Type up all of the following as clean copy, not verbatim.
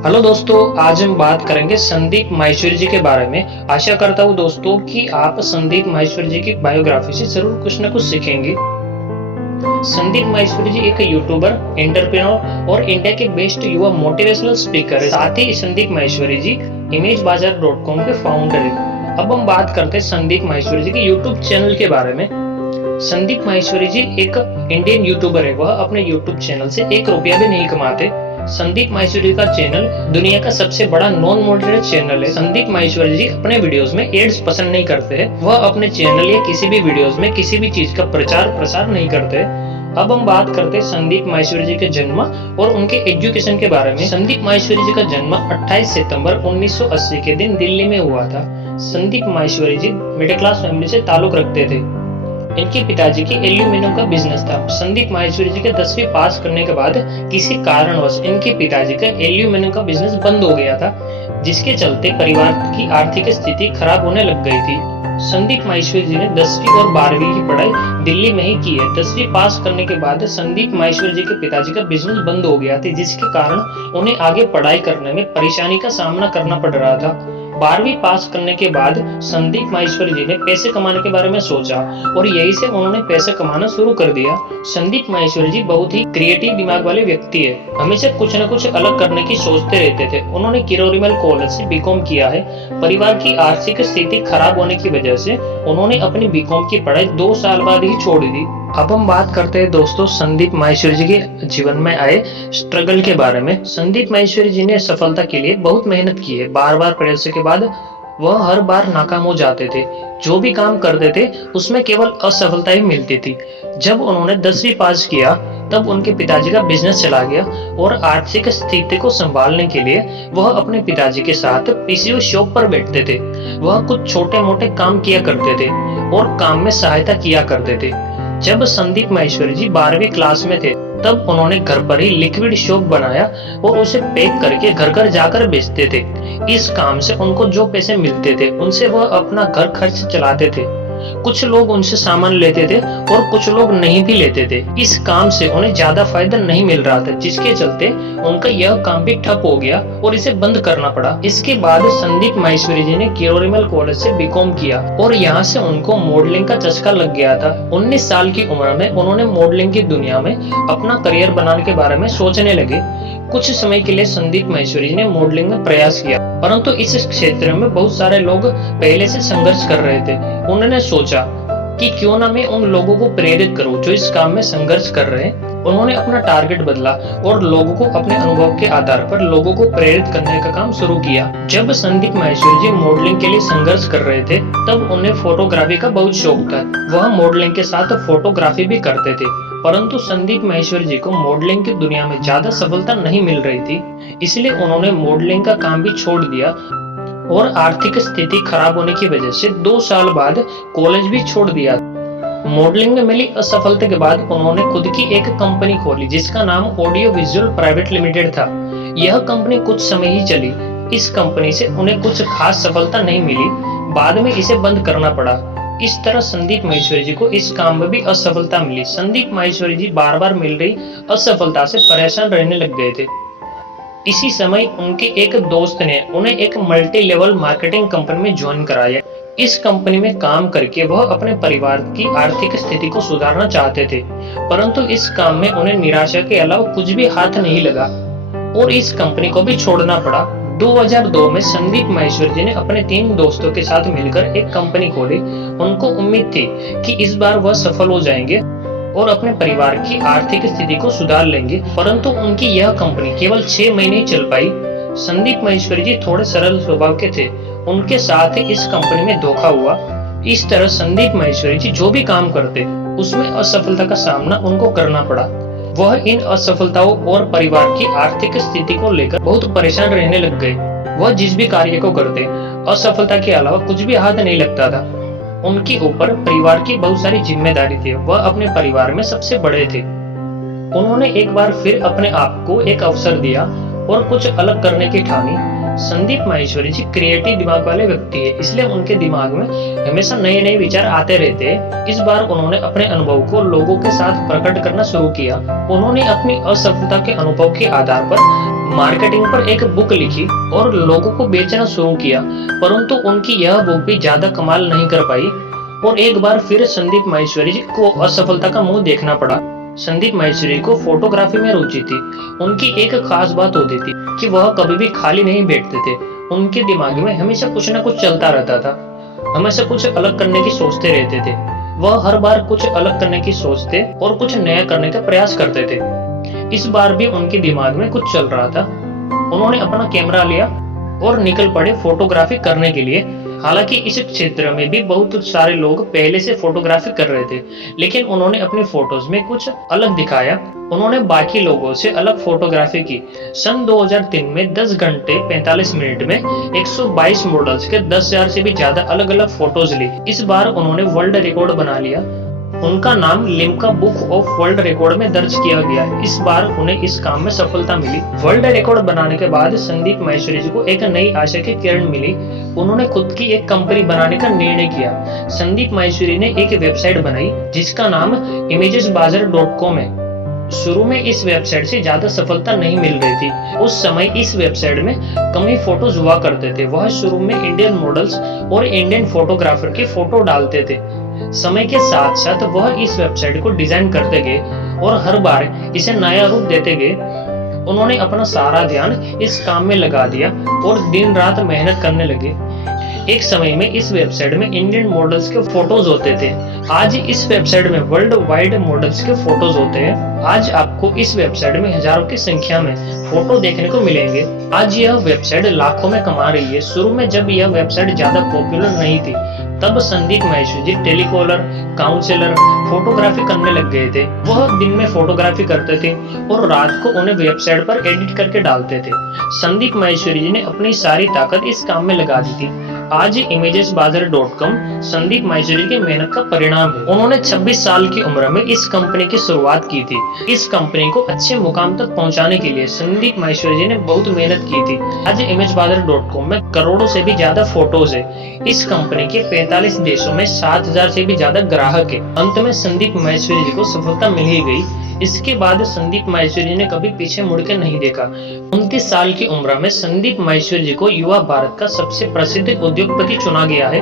Hello दोस्तों, आज हम बात करेंगे संदीप माहेश्वरी जी के बारे में। आशा करता हूँ दोस्तों कि आप संदीप माहेश्वरी जी की बायोग्राफी से जरूर कुछ न कुछ सीखेंगे। संदीप माहेश्वरी जी एक यूट्यूबर, एंटरप्रेन्योर और इंडिया के बेस्ट युवा मोटिवेशनल स्पीकर है। साथ ही संदीप माहेश्वरी जी imagebazaar.com के फाउंडर है। अब हम बात करते हैं संदीप माहेश्वरी जी के यूट्यूब चैनल के बारे में। संदीप माहेश्वरी जी एक इंडियन यूट्यूबर है। वह अपने यूट्यूब चैनल से 1 रुपया भी नहीं कमाते। संदीप माहेश्वरी का चैनल दुनिया का सबसे बड़ा नॉन मॉनिटरी चैनल है। संदीप माहेश्वरी जी अपने वीडियोस में एड्स पसंद नहीं करते हैं। वह अपने चैनल या किसी भी वीडियोस में किसी भी चीज का प्रचार प्रसार नहीं करते। अब हम बात करते हैं संदीप माहेश्वरी जी के जन्म और उनके एजुकेशन के बारे में। संदीप माहेश्वरी जी का जन्म 28 सितंबर 1980 के दिन दिल्ली में हुआ था। संदीप माहेश्वरी जी मिडिल क्लास फैमिली से ताल्लुक रखते थे। इनके पिताजी की एल्यूमिनियम का बिजनेस था। संदीप माहेश्वरी जी के 10वीं पास करने के बाद किसी कारणवश इनके पिताजी का एल्यूमिनियम का बिजनेस बंद हो गया था, जिसके चलते परिवार की आर्थिक स्थिति खराब होने लग गई थी। संदीप माहेश्वरी जी ने 10वीं और 12वीं की पढ़ाई दिल्ली में ही की है। 10वीं पास करने के बाद संदीप माहेश्वरी जी के पिताजी का बिजनेस बंद हो गया था, जिसके कारण उन्हें आगे पढ़ाई करने में परेशानी का सामना करना पड़ रहा था। 12वीं पास करने के बाद संदीप माहेश्वरी जी ने पैसे कमाने के बारे में सोचा और यही से उन्होंने पैसे कमाना शुरू कर दिया। संदीप माहेश्वरी जी बहुत ही क्रिएटिव दिमाग वाले व्यक्ति है। हमेशा कुछ न कुछ अलग करने की सोचते रहते थे। उन्होंने किरोड़ीमल कॉलेज से बीकॉम किया है। परिवार की आर्थिक स्थिति खराब होने की वजह से उन्होंने अपनी बीकॉम की पढ़ाई 2 साल बाद ही छोड़ दी। अब हम बात करते हैं दोस्तों संदीप माहेश्वरी जी के जीवन में आए स्ट्रगल के बारे में। संदीप माहेश्वरी जी ने सफलता के लिए बहुत मेहनत की है। बार बार प्रयास के बाद वह हर बार नाकाम हो जाते थे। जो भी काम करते थे उसमें केवल असफलता ही मिलती थी। जब उन्होंने 10वीं पास किया तब उनके पिताजी का बिजनेस चला गया और आर्थिक स्थिति को संभालने के लिए वह अपने पिताजी के साथ पीसीओ शॉप पर बैठते थे। वह कुछ छोटे मोटे काम किया करते थे और काम में सहायता किया करते थे। जब संदीप माहेश्वरी जी 12वीं क्लास में थे तब उन्होंने घर पर ही लिक्विड सोप बनाया और उसे पैक करके घर घर जाकर बेचते थे। इस काम से उनको जो पैसे मिलते थे उनसे वह अपना घर खर्च चलाते थे। कुछ लोग उनसे सामान लेते थे और कुछ लोग नहीं भी लेते थे। इस काम से उन्हें ज्यादा फायदा नहीं मिल रहा था, जिसके चलते उनका यह काम भी ठप हो गया और इसे बंद करना पड़ा। इसके बाद संदीप माहेश्वरी जी ने किरोड़ीमल कॉलेज से बीकॉम किया और यहाँ से उनको मॉडलिंग का चस्का लग गया था। 19 साल की उम्र में उन्होंने मॉडलिंग की दुनिया में अपना करियर बनाने के बारे में सोचने लगे। कुछ समय के लिए संदीप माहेश्वरी जी ने मॉडलिंग में प्रयास किया, परंतु इस क्षेत्र में बहुत सारे लोग पहले से संघर्ष कर रहे थे। उन्होंने सोचा कि क्यों ना मैं उन लोगों को प्रेरित करूं जो इस काम में संघर्ष कर रहे हैं। उन्होंने अपना टारगेट बदला और लोगों को अपने अनुभव के आधार पर लोगों को प्रेरित करने का काम शुरू किया। जब संदीप माहेश्वरी जी मॉडलिंग के लिए संघर्ष कर रहे थे तब उन्हें फोटोग्राफी का बहुत शौक था। वह मॉडलिंग के साथ फोटोग्राफी भी करते थे, परंतु संदीप माहेश्वरी जी को मॉडलिंग की दुनिया में ज्यादा सफलता नहीं मिल रही थी। इसलिए उन्होंने मॉडलिंग का काम भी छोड़ दिया और आर्थिक स्थिति खराब होने की वजह से 2 साल बाद कॉलेज भी छोड़ दिया। मॉडलिंग में मिली असफलता के बाद उन्होंने खुद की एक कंपनी खोली जिसका नाम ऑडियो विजुअल प्राइवेट लिमिटेड था। यह कंपनी कुछ समय ही चली। इस कंपनी से उन्हें कुछ खास सफलता नहीं मिली। बाद में इसे बंद करना पड़ा। इस तरह संदीप माहेश्वरी जी को इस काम में भी असफलता मिली। संदीप माहेश्वरी जी बार बार मिल रही असफलता से परेशान रहने लग गए थे। इसी समय उनके एक दोस्त ने उन्हें एक मल्टी लेवल मार्केटिंग कंपनी में ज्वाइन कराया। इस कंपनी में काम करके वह अपने परिवार की आर्थिक स्थिति को सुधारना चाहते थे, परंतु इस काम में उन्हें निराशा के अलावा कुछ भी हाथ नहीं लगा और इस कंपनी को भी छोड़ना पड़ा। 2002 में संदीप माहेश्वरी जी ने अपने 3 दोस्तों के साथ मिलकर एक कंपनी खोली। उनको उम्मीद थी कि इस बार वह सफल हो जाएंगे और अपने परिवार की आर्थिक स्थिति को सुधार लेंगे, परंतु उनकी यह कंपनी केवल 6 महीने ही चल पाई। संदीप माहेश्वरी जी थोड़े सरल स्वभाव के थे। उनके साथ इस कंपनी में धोखा हुआ। इस तरह संदीप माहेश्वरी जी जो भी काम करते उसमें असफलता का सामना उनको करना पड़ा। वह इन असफलताओं और परिवार की आर्थिक स्थिति को लेकर बहुत परेशान रहने लग गए। वह जिस भी कार्य को करते असफलता के अलावा कुछ भी हाथ नहीं लगता था। उनके ऊपर परिवार की बहुत सारी जिम्मेदारी थी। वह अपने परिवार में सबसे बड़े थे। उन्होंने एक बार फिर अपने आप को एक अवसर दिया और कुछ अलग करने की ठानी। संदीप माहेश्वरी जी क्रिएटिव दिमाग वाले व्यक्ति है, इसलिए उनके दिमाग में हमेशा नए नए विचार आते रहते हैं। इस बार उन्होंने अपने अनुभव को लोगों के साथ प्रकट करना शुरू किया। उन्होंने अपनी असफलता के अनुभव के आधार पर मार्केटिंग पर एक बुक लिखी और लोगों को बेचना शुरू किया, परंतु उनकी यह बुक भी ज्यादा कमाल नहीं कर पाई और एक बार फिर संदीप माहेश्वरी जी को असफलता का मुंह देखना पड़ा। संदीप माहेश्वरी को फोटोग्राफी में रुचि थी। उनकी एक खास बात होती थी कि वह कभी भी खाली नहीं बैठते थे। उनके दिमाग में हमेशा कुछ न कुछ चलता रहता था, हमेशा कुछ अलग करने की सोचते रहते थे। वह हर बार कुछ अलग करने की सोचते और कुछ नया करने का प्रयास करते थे। इस बार भी उनके दिमाग में कुछ चल रहा था। उन्होंने अपना कैमरा लिया और निकल पड़े फोटोग्राफी करने के लिए। हालांकि इस क्षेत्र में भी बहुत सारे लोग पहले से फोटोग्राफी कर रहे थे, लेकिन उन्होंने अपनी फोटोज में कुछ अलग दिखाया। उन्होंने बाकी लोगों से अलग फोटोग्राफी की। सन 2003 में 10 घंटे 45 मिनट में 122 मॉडल्स के 10,000 से भी ज्यादा अलग अलग फोटोज ली। इस बार उन्होंने वर्ल्ड रिकॉर्ड बना लिया। उनका नाम Limca book of world record में दर्ज किया गया। इस बार उन्हें इस काम में सफलता मिली। वर्ल्ड रिकॉर्ड बनाने के बाद संदीप माहेश्वरी जी को एक नई आशा की किरण मिली। उन्होंने खुद की एक कंपनी बनाने का निर्णय किया। संदीप माहेश्वरी ने एक वेबसाइट बनाई जिसका नाम imagesbazaar.com है। शुरू में इस वेबसाइट से ज्यादा सफलता नहीं मिल रही थी। उस समय इस वेबसाइट में कम ही फोटोज हुआ करते थे। वह शुरू में इंडियन मॉडल्स और इंडियन फोटोग्राफर की फोटो डालते थे। समय के साथ साथ वह इस वेबसाइट को डिजाइन करते गए और हर बार इसे नया रूप देते गए। उन्होंने अपना सारा ध्यान इस काम में लगा दिया और दिन रात मेहनत करने लगे। एक समय में इस वेबसाइट में इंडियन मॉडल्स के फोटोज होते थे। आज इस वेबसाइट में वर्ल्ड वाइड मॉडल्स के फोटोज होते हैं। आज आपको इस वेबसाइट में हजारों की संख्या में फोटो देखने को मिलेंगे। आज यह वेबसाइट लाखों में कमा रही है। शुरू में जब यह वेबसाइट ज्यादा पॉपुलर नहीं थी, तब संदीप माहेश्वरी जी टेलीकॉलर, काउंसलर, फोटोग्राफी करने लग गए थे। वह दिन में फोटोग्राफी करते थे और रात को उन्हें वेबसाइट पर एडिट करके डालते थे। संदीप माहेश्वरी जी ने अपनी सारी ताकत इस काम में लगा दी थी। आज imagesbazaar.com संदीप माहेश्वरी की मेहनत का परिणाम है। उन्होंने 26 साल की उम्र में इस कंपनी की शुरुआत की थी। इस कंपनी को अच्छे मुकाम तक पहुंचाने के लिए संदीप माहेश्वरी जी ने बहुत मेहनत की थी। आज imagesbazaar.com में करोड़ों से भी ज्यादा फोटोज है। इस कंपनी के 45 देशों में 7,000 से भी ज्यादा ग्राहक है। अंत में संदीप माहेश्वरी जी को सफलता मिल ही गई। इसके बाद संदीप माहेश्वरी ने कभी पीछे मुड़ के नहीं देखा। 29 साल की उम्र में संदीप माहेश्वरी जी को युवा भारत का सबसे प्रसिद्ध उद्योगपति चुना गया है।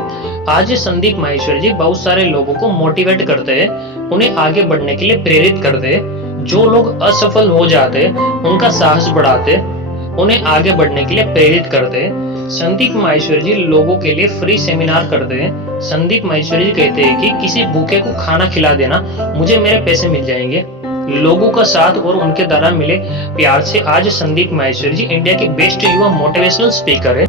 आज संदीप माहेश्वरी जी बहुत सारे लोगों को मोटिवेट करते हैं, उन्हें आगे बढ़ने के लिए प्रेरित करते हैं। जो लोग असफल हो जाते हैं उनका साहस बढ़ाते हैं, उन्हें आगे बढ़ने के लिए प्रेरित करते हैं। संदीप माहेश्वरी जी लोगों के लिए फ्री सेमिनार करते हैं। संदीप माहेश्वरी जी कहते हैं कि किसी भूखे को खाना खिला देना, मुझे मेरे पैसे मिल जाएंगे। लोगों का साथ और उनके द्वारा मिले प्यार से आज संदीप माहेश्वरी जी इंडिया के बेस्ट युवा मोटिवेशनल स्पीकर है।